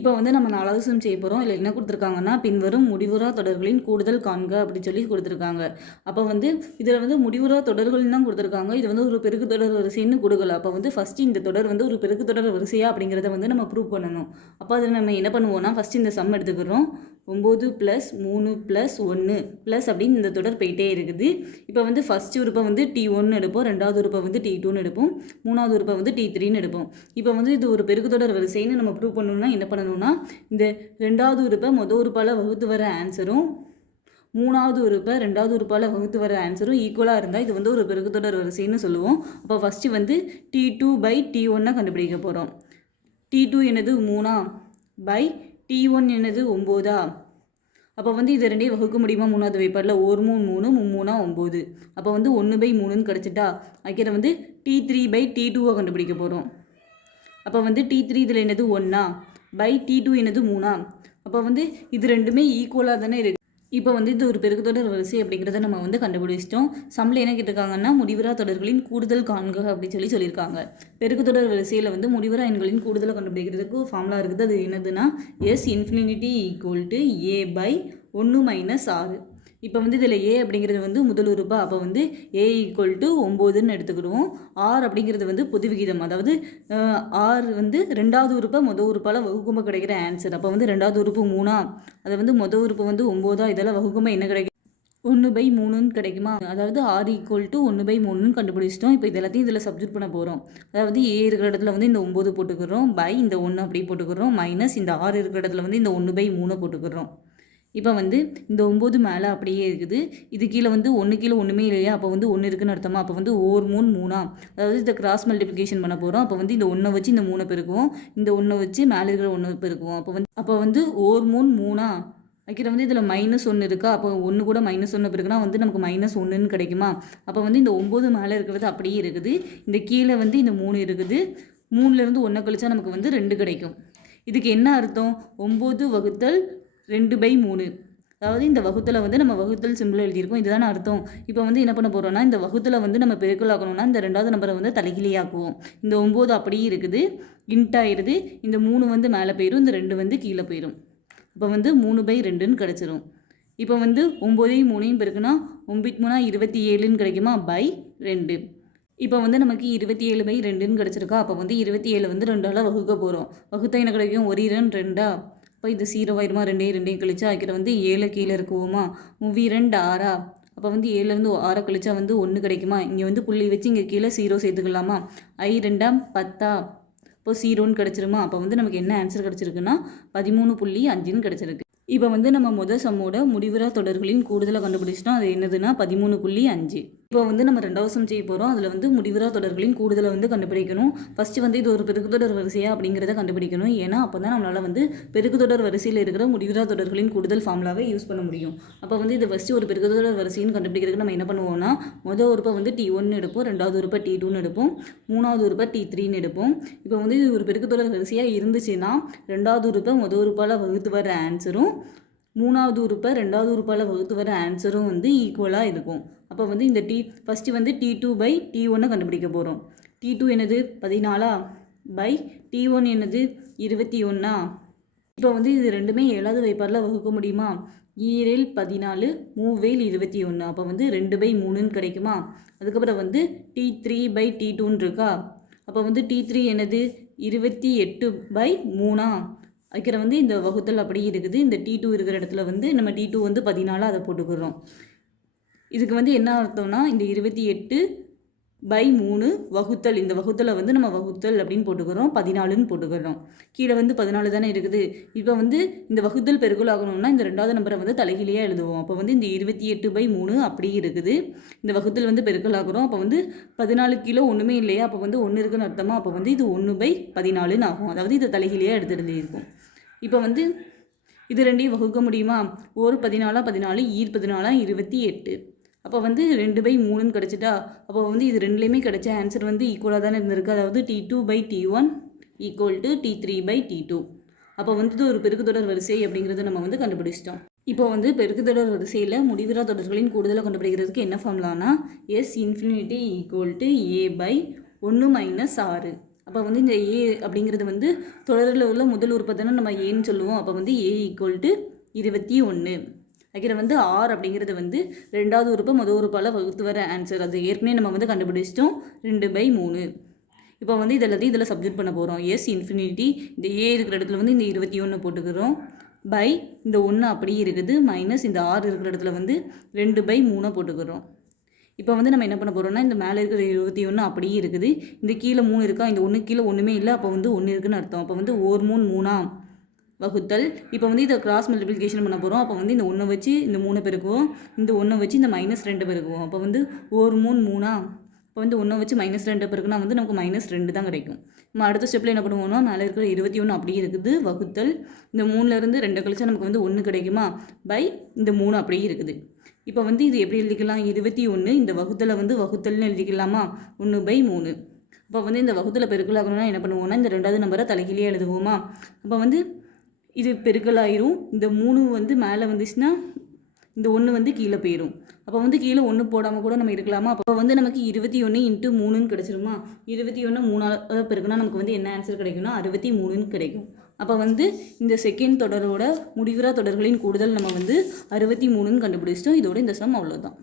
இப்போ வந்து நம்ம 4வது சம் செய்ய போகிறோம். இதில் என்ன கொடுத்துருக்காங்கன்னா, பின்வரும் முடிவுறா தொடர்களின் கூடுதல் காண்க அப்படி சொல்லி கொடுத்துருக்காங்க. அப்போ வந்து இதில் வந்து முடிவுறா தொடர்கள்னு தான் கொடுத்துருக்காங்க. இது வந்து ஒரு பெருக்கு தொடர் வரிசைன்னு கொடுக்கல. அப்போ வந்து ஃபஸ்ட்டு இந்த தொடர் வந்து ஒரு பெருக்கு தொடர் வரிசையா அப்படிங்கிறத வந்து நம்ம ப்ரூவ் பண்ணணும். அப்போ அதில் நம்ம என்ன பண்ணுவோம்னா, ஃபஸ்ட்டு இந்த சம் எடுத்துக்கிறோம். 9 + 3 + 1 ப்ளஸ் அப்படின்னு இந்த தொடர் போயிட்டே இருக்குது. இப்போ வந்து ஃபஸ்ட்டு உறுப்பை வந்து T1 எடுப்போம், ரெண்டாவது உறுப்பை வந்து T2ன்னு எடுப்போம், மூணாவது உறுப்பை வந்து T3ன்னு எடுப்போம். இப்போ வந்து இது ஒரு பெருக்கு தொடர் வரிசைன்னு நம்ம ப்ரூவ் பண்ணணும்னா என்ன பண்ணணும்னா, இந்த ரெண்டாவது உறுப்பை மொதல் உறுப்பால் வகுத்து வர ஆன்சரும் மூணாவது உறுப்பை ரெண்டாவது உறுப்பால் வகுத்து வர ஆன்சரும் ஈக்குவலாக இருந்தால் இது வந்து ஒரு பெருக்கு தொடர் வரிசைன்னு சொல்லுவோம். அப்போ ஃபஸ்ட்டு வந்து T2/T1 கண்டுபிடிக்க போகிறோம். T2 என்னது 3 பை T1 என்னது 9. அப்போ வந்து இது ரெண்டையும் வகுக்க முடியுமா? மூணாவது வைப்பாடில் 1 3 3 3 9. அப்போ வந்து 1/3ன்னு கிடச்சிட்டா அதுக்கிற வந்து T3/T2 கண்டுபிடிக்க போகிறோம். அப்போ வந்து T3 இதில் என்னது 1 பை T2 என்னது 3. அப்போ வந்து இது ரெண்டுமே ஈக்குவலாக தானே இருக்குது. இப்போ வந்து இது ஒரு பெருக்கு தொடர் வரிசை அப்படிங்கிறத நம்ம வந்து கண்டுபிடிச்சிட்டோம். சம்மில் என்ன கேட்டிருக்காங்கன்னா, முடிவுறா தொடர்களின் கூடுதல் காண்க அப்படின்னு சொல்லியிருக்காங்க. பெருக்கு தொடர் வரிசையில் வந்து முடிவுறா எண்களின் கூடுதலை கண்டுபிடிக்கிறதுக்கு ஃபார்முலா இருக்குது. அது என்னதுன்னா S∞ = A/1 - 6. இப்போ வந்து இதில் A அப்படிங்கிறது வந்து முதல் உறுப்பா, அப்போ வந்து A = 9ன்னு எடுத்துக்கிடுவோம். R அப்படிங்கிறது வந்து பொது விகிதம், அதாவது R வந்து ரெண்டாவது உறுப்பை மொதல் உறுப்பால் வகுக்கும்போது கிடைக்கிற ஆன்சர். அப்போ வந்து ரெண்டாவது உறுப்பு 3, அதை வந்து மொதல் உறுப்பு வந்து 9, இதெல்லாம் வகுக்கும்போது என்ன கிடைக்கும்? 1/3ன்னு கிடைக்குமா? அதாவது R = 1/3ன்னு கண்டுபிடிச்சிட்டோம். இப்போ இது எல்லாத்தையும் இதில் சப்ஸ்டிட்யூட் பண்ண போகிறோம். அதாவது A இருக்கிற இடத்துல வந்து இந்த 9 போட்டுக்கிறோம், பை இந்த 1 அப்படி போட்டுக்கிறோம், மைனஸ் இந்த R இருக்கிற இடத்துல வந்து இந்த 1/3 போட்டுக்கிறோம். இப்போ வந்து இந்த 9 மேலே அப்படியே இருக்குது. இது கீழே வந்து 1 கீழே ஒன்றுமே இல்லையா? அப்போ வந்து 1 இருக்குன்னு அர்த்தமா? அப்போ வந்து 1 3 3, அதாவது இதை கிராஸ் மல்டிப்ளிகேஷன் பண்ண போகிறோம். அப்போ வந்து இந்த 1 வச்சு இந்த 3 பெருக்குவோம், இந்த 1 வச்சு மேலே இருக்கிற 1 பெருக்குவோம். அப்போ வந்து 1 3 3 வைக்கிற வந்து இதில் -1 இருக்கா? அப்போ 1 கூட -1 பெருக்குனா வந்து நமக்கு -1ன்னு கிடைக்குமா? அப்போ வந்து இந்த 9 மேலே இருக்கிறது அப்படியே இருக்குது. இந்த கீழே வந்து இந்த 3 இருக்குது. 3லேருந்து 1 கழிச்சா நமக்கு வந்து 2 கிடைக்கும். இதுக்கு என்ன அர்த்தம்? 9 / 2/3. அதாவது இந்த வகுத்தில் வந்து நம்ம வகுத்தல் சிம்பிள் எழுதியிருக்கோம். இதுதானே அர்த்தம். இப்போ வந்து என்ன பண்ண போகிறோம்னா, இந்த வகுத்தில் வந்து நம்ம பெருக்கலாக்கணும்னா இந்த ரெண்டாவது நம்பரை வந்து தலைகீழியாக்குவோம். இந்த 9 அப்படியே இருக்குது, இன்ட்டாயிருது. இந்த 3 வந்து மேலே போயிடும், இந்த 2 வந்து கீழே போயிடும். அப்போ வந்து 3/2ன்னு கிடச்சிரும். இப்போ வந்து 9ஐயும் 3ஐயும் பெருக்குனா 9 3 27ன்னு கிடைக்குமா? பை 2. இப்போ வந்து நமக்கு 27/2ன்னு கிடச்சிருக்கா? அப்போ வந்து 27 வந்து 2ஆல் வகுக்க போகிறோம். வகுத்தா என்ன கிடைக்கும்? 1 2 2. அப்போ இது 0 ஆயிருமா? 2 கழிச்சா அதுக்கிட்ட வந்து 7 கீழே இருக்குவோமா? 3 2 6. அப்போ வந்து 7லேருந்து 6 கழிச்சா வந்து 1 கிடைக்குமா? இங்கே வந்து புள்ளி வச்சு இங்கே கீழே 0 சேர்த்துக்கலாமா? 2 10. இப்போ 0ன்னு கிடச்சிருமா? அப்போ வந்து நமக்கு என்ன ஆன்சர் கிடச்சிருக்குன்னா 13.5ன்னு கிடச்சிருக்கு. இப்போ வந்து நம்ம முதல் சம்மோட முடிவுறா தொடர்களின் கூடுதலை கண்டுபிடிச்சிட்டோம். அது என்னதுன்னா 13.5. இப்போ வந்து நம்ம ரெண்டாவது சம் செய்ய போகிறோம். அதில் வந்து முடிவுறா தொடர்களின் கூடுதலை வந்து கண்டுபிடிக்கணும். ஃபஸ்ட்டு வந்து இது ஒரு பெருக்கு தொடர் வரிசையா அப்படிங்கிறத கண்டுபிடிக்கணும். ஏன்னா அப்போ தான் நம்மளால் வந்து பெருக்கு தொடர் வரிசையில் இருக்கிற முடிவுறா தொடர்களின் கூடுதல் ஃபார்முலாவை யூஸ் பண்ண முடியும். அப்போ வந்து இது ஃபஸ்ட்டு ஒரு பெருக்கு தொடர் வரிசைன்னு கண்டுபிடிக்கிறதுக்கு நம்ம என்ன பண்ணுவோம்னா, முதல் உறுப்பை வந்து T1 எடுப்போம், ரெண்டாவது உறுப்பை T2ன்னு எடுப்போம், மூணாவது உறுப்பை T3ன்னு எடுப்போம். இப்போ வந்து இது ஒரு பெருக்கு தொடர் வரிசையாக இருந்துச்சுன்னா ரெண்டாவது உறுப்பை முதல் உறுப்பால் வகுத்து வர ஆன்சரும் மூணாவது உறுப்பை ரெண்டாவது உறுப்பால் வகுத்து வர ஆன்சரும் வந்து ஈக்குவலாக இருக்கும். அப்போ வந்து இந்த ஃபஸ்ட்டு வந்து T2/T1 கண்டுபிடிக்க போகிறோம். T2 என்னது 14 பை T1 என்னது 21. இப்போ வந்து இது ரெண்டுமே 7வது வைப்பாடில் வகுக்க முடியுமா? 7 14 3 21. அப்போ வந்து 2/3ன்னு கிடைக்குமா? அதுக்கப்புறம் வந்து T3/T2ன்னு இருக்கா? அப்போ வந்து T3 என்னது 28/3. வைக்கிற வந்து இந்த வகுத்தல் அப்படியே இருக்குது. இந்த T2 இருக்கிற இடத்துல வந்து நம்ம T2 வந்து 14 அதை போட்டுக்கிறோம். இதுக்கு வந்து என்ன அர்த்தம்னா, இந்த 28/3 வகுத்தல், இந்த வகுத்தலை வந்து நம்ம வகுத்தல் அப்படின்னு போட்டுக்கிறோம், 14ன்னு போட்டுக்கிறோம். கீழே வந்து 14 தானே இருக்குது. இப்போ வந்து இந்த வகுத்தல் பெருக்கல் ஆகணும்னா இந்த ரெண்டாவது நம்பரை வந்து தலைகீழியாக எழுதுவோம். அப்போ வந்து இந்த 28/3 அப்படியே இருக்குது. இந்த வகுத்தல் வந்து பெருக்கல் ஆகிறோம். அப்போ வந்து 14 கீழே ஒன்றுமே இல்லையா? அப்போ வந்து 1 இருக்குன்னு அர்த்தமா? அப்போ வந்து இது 1/14ன்னு ஆகும். அதாவது இதை தலைகீழியாக எடுத்துகிட்டு இருக்கும். இப்போ வந்து இது ரெண்டையும் வகுக்க முடியுமா? 1 14 14 ஈர் 14 28. அப்போ வந்து 2/3ன்னு கிடச்சிட்டா? அப்போ வந்து இது ரெண்டுலேயுமே கிடைச்ச ஆன்சர் வந்து ஈக்குவலாக தானே இருந்திருக்கு. அதாவது T2/T1 = T3/T2. அப்போ வந்து இது ஒரு பெருக்கு தொடர் வரிசை அப்படிங்கிறத நம்ம வந்து கண்டுபிடிச்சிட்டோம். இப்போ வந்து பெருக்கு தொடர் வரிசையில் முடிவுறா தொடர்களின் கூடுதலை கண்டுபிடிக்கிறதுக்கு என்ன ஃபார்முலானா S∞ = A/1 - 6. அப்போ வந்து இந்த ஏ அப்படிங்கிறது வந்து தொடரில் உள்ள முதல் உறுப்பை தானே நம்ம ஏன்னு சொல்லுவோம். அப்போ வந்து ஏ ஈக்குவல் டு 21. அதுக்கிற வந்து ஆர் அப்படிங்கிறது வந்து ரெண்டாவது உறுப்பை முதல் உறுப்பால் வகுத்து வர ஆன்சர். அது ஏற்கனவே நம்ம வந்து கண்டுபிடிச்சிட்டோம் 2/3. இப்போ வந்து இதெல்லாத்தையும் இதில் சப்ஜெக்ட் பண்ண போகிறோம். எஸ் இன்ஃபினிட்டி இந்த ஏ இருக்கிற இடத்துல வந்து இந்த 21 போட்டுக்கிறோம். பை இந்த 1 அப்படியே இருக்குது மைனஸ் இந்த ஆர் இருக்கிற இடத்துல வந்து 2/3 போட்டுக்கிறோம். இப்போ வந்து நம்ம என்ன பண்ண போகிறோம்னா இந்த மேலே இருக்கிற 21 அப்படியே இருக்குது. இந்த கீழே 3 இருக்கா, இந்த 1 கீழே ஒன்றுமே இல்லை, அப்போ வந்து 1 இருக்குன்னு அர்த்தம். அப்போ வந்து 1 3 3 வகுத்தல். இப்போ வந்து இதை கிராஸ் மல்டிப்ளிகேஷன் பண்ண போகிறோம். அப்போ வந்து இந்த 1 வச்சு இந்த 3 பெருக்குவோம், இந்த 1 வச்சு இந்த -2 பெருக்குவோம். அப்போ வந்து 1 3 3 இப்போ வந்து 1 வச்சு -2 பெருக்குனா வந்து நமக்கு -2 தான் கிடைக்கும். நம்ம அடுத்த ஸ்டெப்பில் என்ன பண்ணுவோம்னா மேலே இருக்கிற 21 அப்படியே இருக்குது வகுத்தல். இந்த 3லேருந்து 2 கழிச்சா நமக்கு வந்து 1 கிடைக்குமா, பை இந்த 3 அப்படியே இருக்குது. இப்போ வந்து இது எப்படி எழுதிக்கலாம், 21 இந்த வகுத்தலை வந்து வகுத்தல்னு எழுதிக்கலாமா, 1/3. அப்போ வந்து இந்த வகுத்தில் பெருக்கலாகணும்னா என்ன பண்ணுவோம்னா இந்த 2வது நம்பரை தலைகீழே எழுதுவோமா. அப்போ வந்து இது பெருக்கலாயிரும். இந்த 3 வந்து மேலே வந்துச்சுன்னா இந்த 1 வந்து கீழே போயிடும். அப்போ வந்து கீழே 1 போடாமல் கூட நம்ம இருக்கலாமா. அப்போ வந்து நமக்கு 21 × 3ன்னு கிடச்சிருமா. 21 3ஆல் பெருக்குனா நமக்கு வந்து என்ன ஆன்சர் கிடைக்கும்னா 63ன்னு கிடைக்கும். அப்போ வந்து இந்த செகண்ட் தொடரோட முடிவுறா தொடர்களின் கூடுதல் நம்ம வந்து 63ன்னு கண்டுபிடிச்சிட்டோம். இதோட இந்த சம் அவ்வளோதான்.